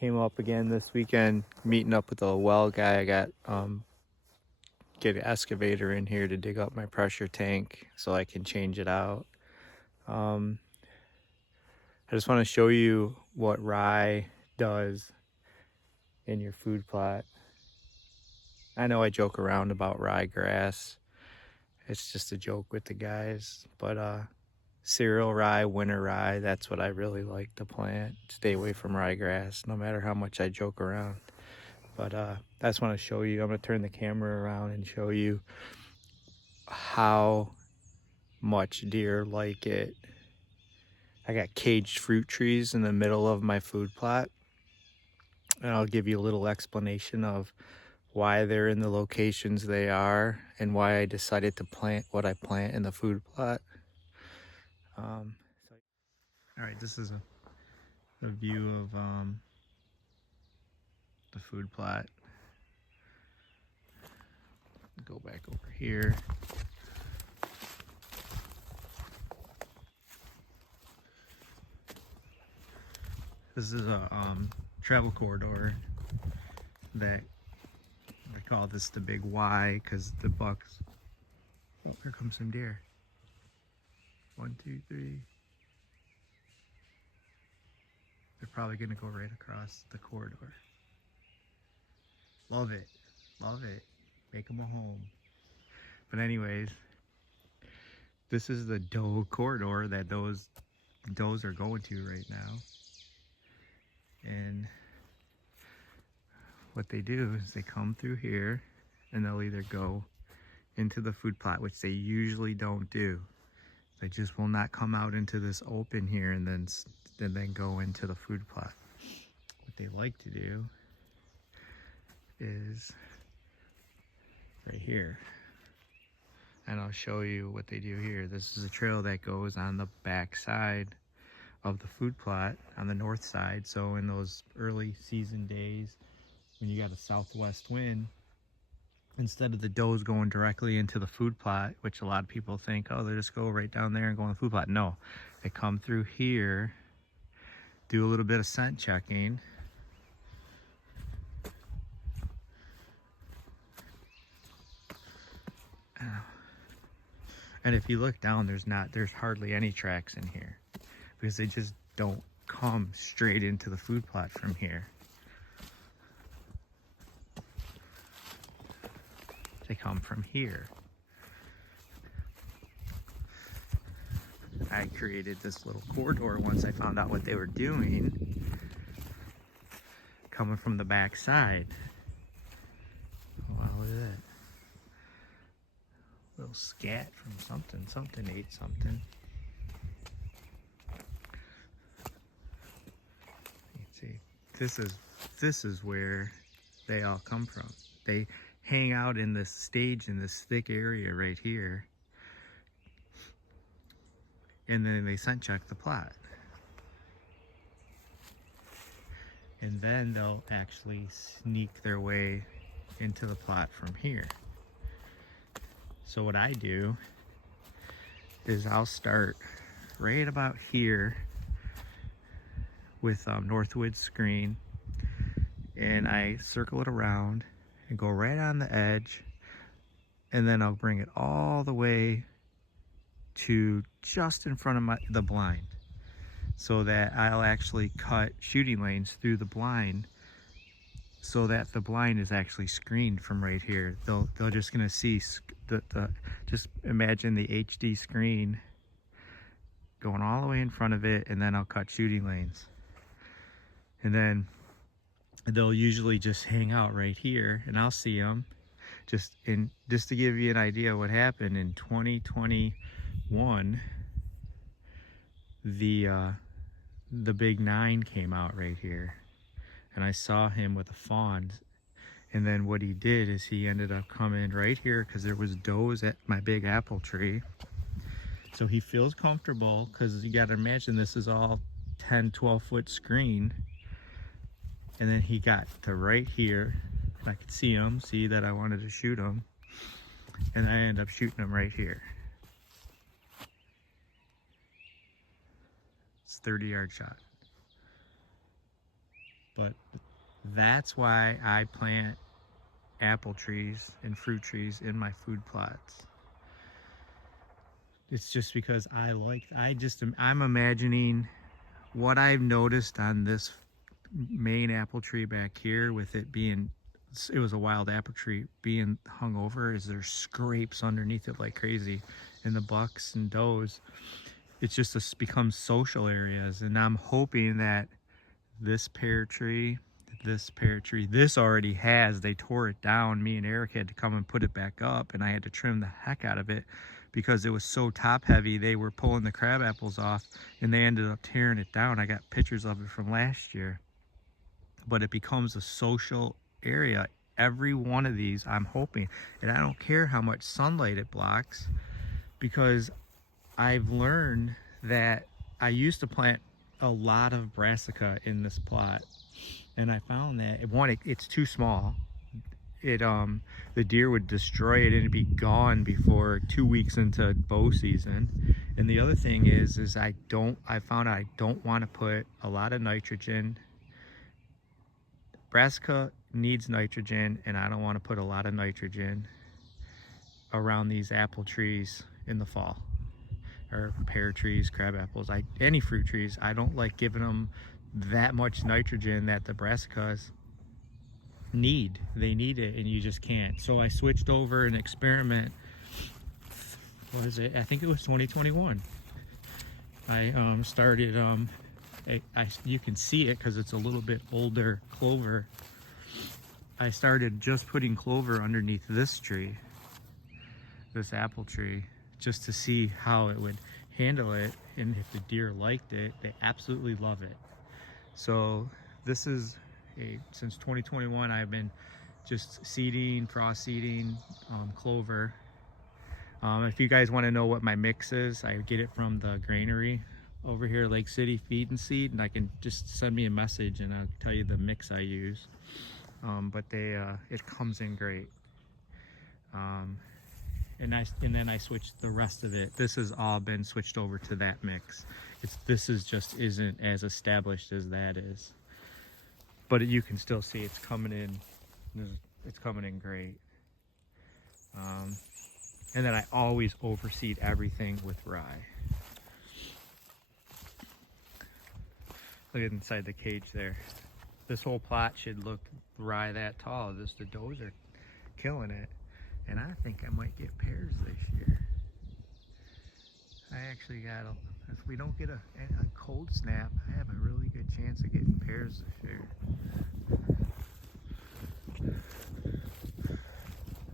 Came up again this weekend, meeting up with a well guy. I got get an excavator in here to dig up my pressure tank so I can change it out. I just want to show you what rye does in your food plot. I know I joke around about ryegrass. It's just a joke with the guys, but cereal rye, winter rye, that's what I really like to plant. Stay away from ryegrass, no matter how much I joke around. But I just want to show you, I'm going to turn the camera around and show you how much deer like it. I got caged fruit trees in the middle of my food plot, and I'll give you a little explanation of why they're in the locations they are and why I decided to plant what I plant in the food plot. All right, this is a view of the food plot. Go back over here. This is a travel corridor that they call this the big Y because the bucks. Oh, here comes some deer. 1, 2, 3. They're probably gonna go right across the corridor. Love it, love it. Make them a home. But anyways, this is the doe corridor that those does are going to right now. And what they do is they come through here and they'll either go into the food plot, which they usually don't do. They just will not come out into this open here and then go into the food plot. What they like to do is right here. And I'll show you what they do here. This is a trail that goes on the back side of the food plot on the north side. So in those early season days when you got a southwest wind, instead of the does going directly into the food plot, which a lot of people think, oh, they just go right down there and go in the food plot. No, they come through here, do a little bit of scent checking. And if you look down, there's hardly any tracks in here because they just don't come straight into the food plot from here. They come from here. I created this little corridor once I found out what they were doing, coming from the back side. Oh, wow, look at that. Little scat from something. Something ate something. You see, this is where they all come from. They hang out in this stage in this thick area right here, and then they scent check the plot, and then they'll actually sneak their way into the plot from here. So what I do is I'll start right about here with Northwood screen, and I circle it around and go right on the edge, and then I'll bring it all the way to just in front of the blind, so that I'll actually cut shooting lanes through the blind so that the blind is actually screened from right here. They're just gonna see just imagine the HD screen going all the way in front of it, and then I'll cut shooting lanes. And then they'll usually just hang out right here and I'll see them. Just to give you an idea what happened in 2021, the big 9 came out right here, and I saw him with a fawn. And then what he did is he ended up coming right here because there was does at my big apple tree. So he feels comfortable because you got to imagine this is all 10-12 foot screen. And then he got to right here, and I could see him, see that I wanted to shoot him, and I ended up shooting him right here. It's a 30-yard shot. but that's why I plant apple trees and fruit trees in my food plots. It's just because I'm imagining what I've noticed on this main apple tree back here, with it being, it was a wild apple tree being hung over, is there's scrapes underneath it like crazy, and the bucks and does, it's just becomes social areas. And I'm hoping that this pear tree, this already has, they tore it down. Me and Eric had to come and put it back up, and I had to trim the heck out of it because it was so top heavy. They were pulling the crab apples off and they ended up tearing it down. I got pictures of it from last year. But it becomes a social area. Every one of these, I'm hoping, and I don't care how much sunlight it blocks, because I've learned that I used to plant a lot of brassica in this plot, and I found that it's too small. The deer would destroy it and it'd be gone before 2 weeks into bow season. And the other thing is I found I don't want to put a lot of nitrogen. Brassica needs nitrogen, and I don't want to put a lot of nitrogen around these apple trees in the fall, or pear trees, crab apples, any fruit trees. I don't like giving them that much nitrogen that the brassicas need. They need it, and you just can't. So I switched over an experiment. What is it? I think it was 2021. I started, you can see it because it's a little bit older clover. I started just putting clover underneath this tree, this apple tree, just to see how it would handle it, and if the deer liked it. They absolutely love it. So this is since 2021, I've been just seeding, cross seeding clover. If you guys want to know what my mix is, I get it from the granary over here, Lake City Feed and Seed, and I can just send me a message and I'll tell you the mix I use. But it comes in great. And then I switched the rest of it. This has all been switched over to that mix. This just isn't as established as that is, but you can still see it's coming in. It's coming in great. And then I always overseed everything with rye. Look at inside the cage there. This whole plot should look rye that tall. The does are killing it. And I think I might get pears this year. I actually if we don't get a cold snap, I have a really good chance of getting pears this year.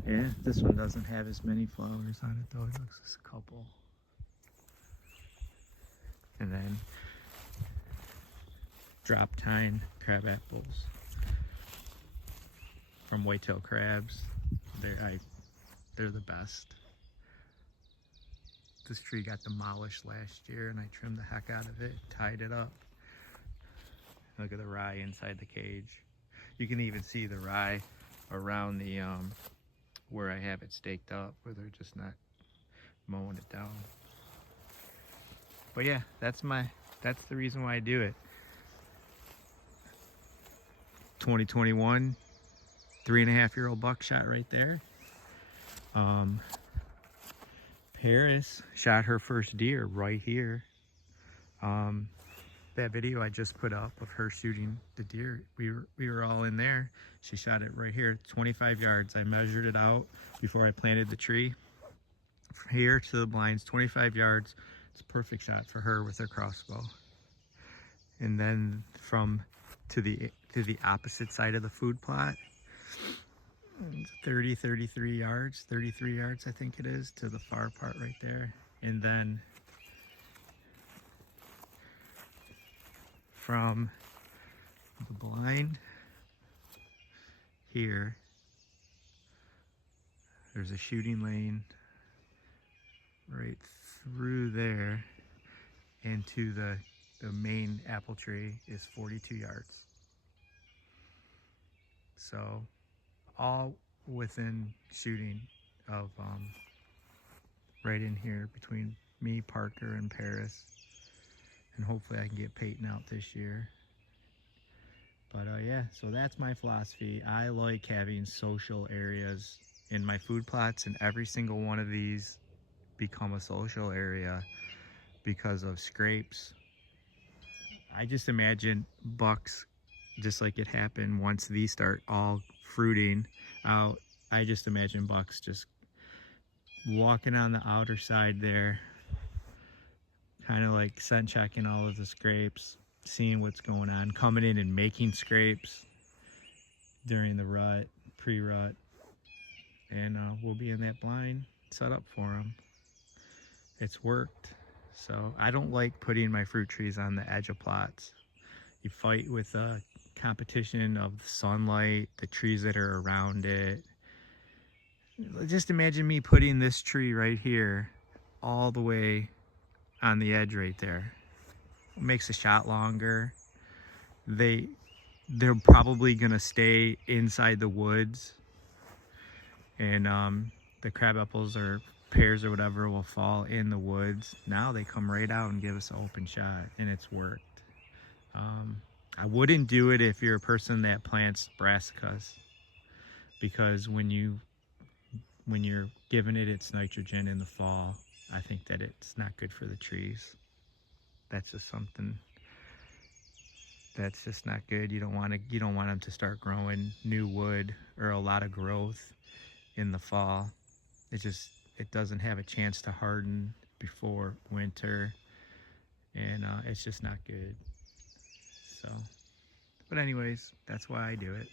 Yeah, this one doesn't have as many flowers on it though. It looks just a couple. And then drop tine crab apples from whitetail crabs. They're the best. This tree got demolished last year and I trimmed the heck out of it, tied it up. Look at the rye inside the cage. You can even see the rye around the where I have it staked up, where they're just not mowing it down. But yeah, that's the reason why I do it. 2021 3.5-year-old buckshot right there. Paris shot her first deer right here. That video I just put up of her shooting the deer, we were all in there. She shot it right here, 25 yards. I measured it out before I planted the tree. From here to the blinds, 25 yards. It's a perfect shot for her with her crossbow. And then to the opposite side of the food plot, 33 yards I think it is, to the far part right there. And then from the blind here, there's a shooting lane right through there, and to the main apple tree is 42 yards. So all within shooting of right in here between me, Parker, and Paris. And hopefully I can get Peyton out this year. But yeah, so that's my philosophy. I like having social areas in my food plots, and every single one of these become a social area because of scrapes. I just imagine bucks, just like it happened once these start all fruiting out. I just imagine bucks just walking on the outer side there, kind of like scent checking all of the scrapes, seeing what's going on, coming in and making scrapes during the rut, pre-rut, and we'll be in that blind set up for them. It's worked. So I don't like putting my fruit trees on the edge of plots. You fight with the competition of the sunlight, the trees that are around it. Just imagine me putting this tree right here all the way on the edge right there. It makes the shot longer. They're probably gonna stay inside the woods, and the crab apples or pears or whatever will fall in the woods. Now they come right out and give us an open shot, and it's worked. I wouldn't do it if you're a person that plants brassicas, because when you're giving it its nitrogen in the fall, I think that it's not good for the trees. That's just something that's just not good. You don't want them to start growing new wood or a lot of growth in the fall. It doesn't have a chance to harden before winter, and it's just not good. So, but anyways, that's why I do it.